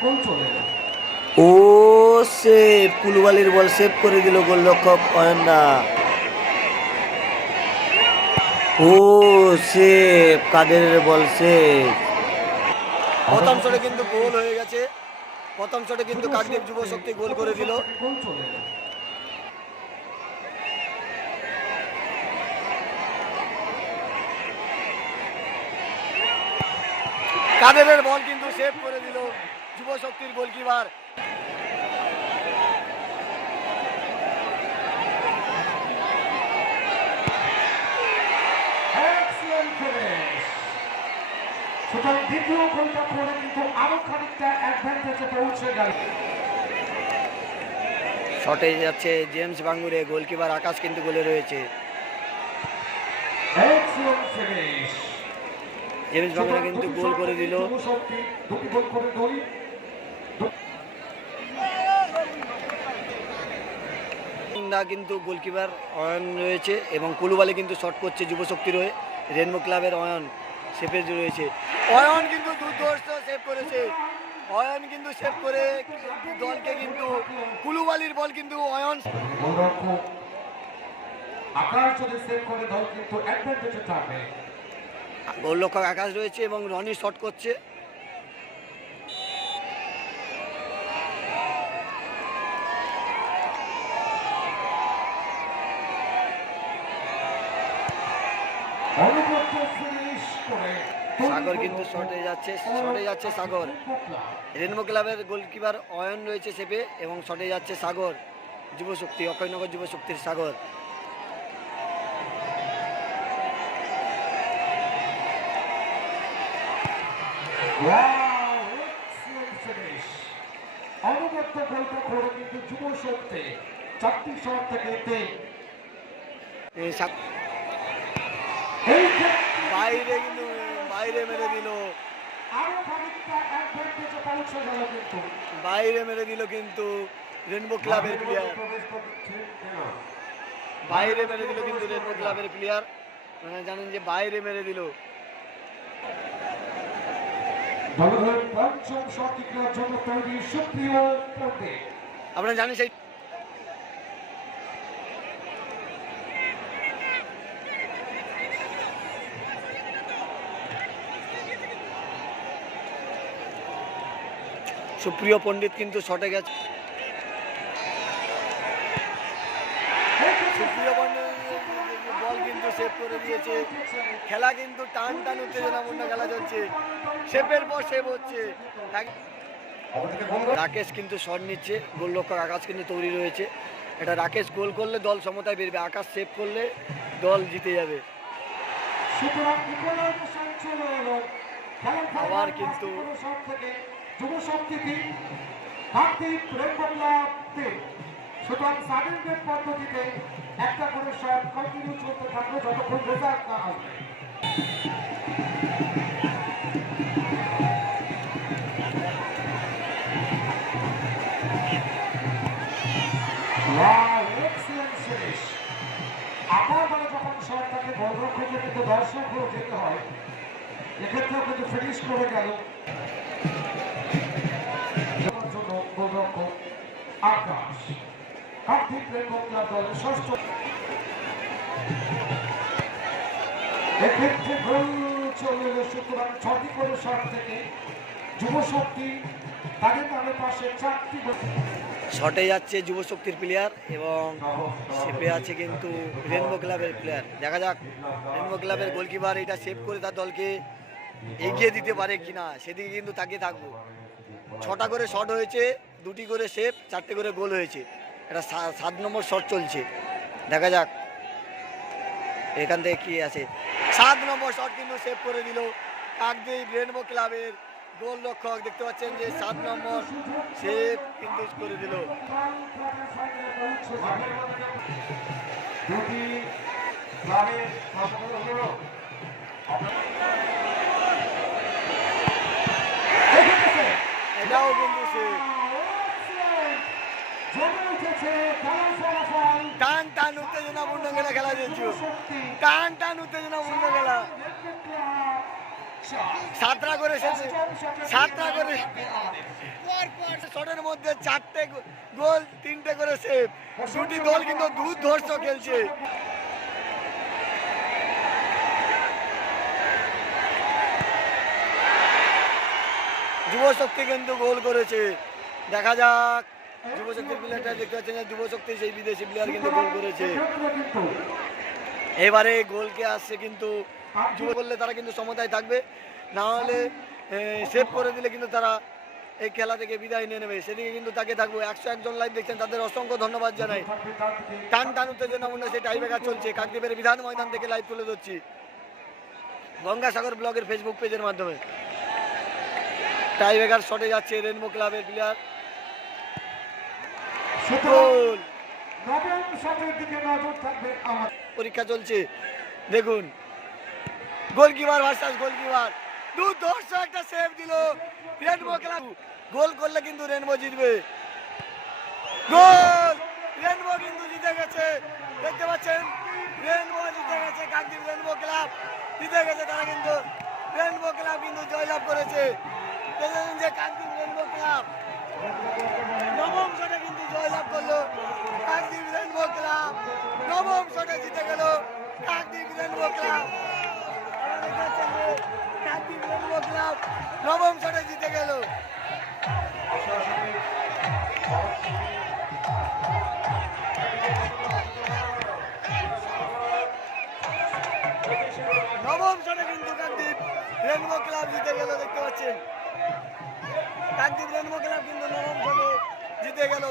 ও save, কুলুবালির বল save করে দিল গোলরক্ষক অয়ন্না। ও সেভ, কাদেরের বল সেভ। প্রথম শটে কিন্তু গোল হয়ে গেছে। প্রথম শটে কিন্তু কাকদ্বীপ যুব শক্তি গোল করে দিল। কাদেরের বল কিন্তু সেভ করে দিল যুব শক্তির গোলকিপার। দ্বিতীয় গোলটা করে কিন্তু আরো খানিকটা অ্যাডভান্টেজে পৌঁছে গেল। শটে যাচ্ছে জেমস বাঙ্গুরে, গোলকিপার আকাশ কিন্তু গোলে রয়েছে। জেমস বাঙ্গুরে কিন্তু গোল করে দিল। কিন্তু গোলকিপার অয়ন রয়েছে এবং কুলুবালি কিন্তু শট করছে যুব শক্তির হয়ে। রেনবো ক্লাবের অয়ন সেভে রয়েছে। অয়ন কিন্তু দুর্ধর্ষ সেভ করেছে। অয়ন কিন্তু সেভ করে দলকে কিন্তু কুলুবালির বল কিন্তু অয়ন গোলরক্ষক আকাশ রয়েছে এবং রনি শট করছে। সাগর কিন্তু শটে যাচ্ছে সাগর। রেনবো ক্লাবের গোলকিপার অয়ন রয়েছে সেভে এবং শটে যাচ্ছে সাগর যুবশক্তি, অক্ষয়নগর যুবশক্তির সাগর। বাইরে মেরে দিল, বাইরে মেরে দিল কিন্তু রেনবো ক্লাবের প্লেয়ার, বাইরে মেরে দিল কিন্তু রেনবো ক্লাবের প্লেয়ার। মানে জানেন যে বাইরে মেরে দিল। আপনারা জানেন সেই সুপ্রিয় পণ্ডিত কিন্তু শটে গেছে। সুপ্রিয় পণ্ডিত বল কিন্তু সেভ করে দিয়েছে। খেলা কিন্তু টান টান উত্তেজনাপূর্ণ খেলা চলছে, সেভের পর সেভ হচ্ছে। রাকেশ কিন্তু শট নিচ্ছে, গোলরক্ষক আকাশ কিন্তু তৈরি রয়েছে। এটা রাকেশ গোল করলে দল সমতায় বেরবে, আকাশ সেভ করলে দল জিতে যাবে। আবার কিন্তু সুতরাং স্বাধীনদের পদ্ধতিতে একটা করে শট কন্টিনিউ চলতে থাকবে যতক্ষণ রেজাল্ট না আসবে। আবার বলে যখন শট থাকে গোলরক্ষকে কিন্তু দর্শক হয়ে যেতে হয়, এক্ষেত্রেও কিন্তু ফিনিশ করে গেল গোলরক্ষক আকাশ। কাকদ্বীপ রেনবো ক্লাব দলের ষষ্ঠ, এক্ষেত্রে গোল চলে এলো। সুতরাং 6টি করে শট থেকে যুবশক্তি তাদের নামের পাশে 4টি। শটে যাচ্ছে যুবশক্তির প্লেয়ার এবং সেভে আছে কিন্তু রেনবো ক্লাবের প্লেয়ার। দেখা যাক রেনবো ক্লাবের গোলকিপার এটা সেভ করে তার দলকে এগিয়ে দিতে পারে কিনা, সেদিকে কিন্তু তাকিয়ে থাকবো। 6টা করে শট হয়েছে, 2টি করে সেভ, 4টে করে গোল হয়েছে। এটা 7 নম্বর শট চলছে, দেখা যাক এখান থেকে কি আছে। 7 নম্বর শট কিন্তু সেভ করে দিল কাকদ্বীপ রেনবো ক্লাবের গোলরক্ষক। দেখতে পাচ্ছেন যে 7 নম্বর সেভ কিন্তু করে দিল। এটাও কিন্তু সেভ। টান টান উত্তেজনাপূর্ণ খেলা খেলা চলছে, টান টান উত্তেজনাপূর্ণ খেলা। 7টা করে 7টা করে শটের মধ্যে 4টে গোল, 3টে করে সেভ। দুটি দল কিন্তু দুর্ধর্ষ খেলছে। যুবশক্তি কিন্তু গোল করেছে। দেখা যাক যুবশক্তির প্লেয়ারটা দেখতে পাচ্ছেন যে যুবশক্তি সেই বিদেশি প্লেয়ার কিন্তু গোল করেছে। এবারে গোলকে আসছে কিন্তু যুব করলে তারা কিন্তু সমতায় থাকবে, না হলে সেভ করে দিলে কিন্তু তারা এই খেলা থেকে বিদায় নিয়ে নেবে। সেদিকে কিন্তু তাকে থাকবো। 101 জন লাইভ দেখছেন, তাদের অসংখ্য ধন্যবাদ জানাই। টান টান উত্তেজনাপূর্ণ সেই টাইব্রেকার চলছে। কাকদ্বীপের বিধান ময়দান থেকে লাইভ তুলে ধরছি গঙ্গাসাগর ব্লগের ফেসবুক পেজের মাধ্যমে। টাইব্রেকার শটে যাচ্ছে রেনবো ক্লাবের প্লেয়ার। গোল। নবম শটের দিকে নজর থাকবে আমার। পরীক্ষা চলছে, দেখুন গোলকিপার ভার্সাস গোলকিপার। দুর্ধর্ষ একটা সেভ দিল রেনবো ক্লাব। গোল করলে কিন্তু রেনবো জিতবে। গোল! রেনবো কিন্তু জিতে গেছে, দেখতে পাচ্ছেন রেনবো জিতে গেছে। কাকদ্বীপ রেনবো ক্লাব জিতে গেছে, তারা কিন্তু রেনবো ক্লাব কিন্তু জয়লাভ করেছে। দেখেছেন যে কাকদ্বীপ রেনবো ক্লাব নবম শটে কিন্তু জয়লাভ করলো। কাকদ্বীপ রেনবো ক্লাব নবম শটে জিতে গেল। Kakdwip rainbow club, Kakdwip rainbow club নবম শটে জিতে গেল। নবম শটে কিন্তু কাকদ্বীপ রেনবো ক্লাব জিতে গেল, দেখতে পাচ্ছেন কাকদ্বীপ রেনবো ক্লাব কিন্তু নবম শটে জিতে গেল।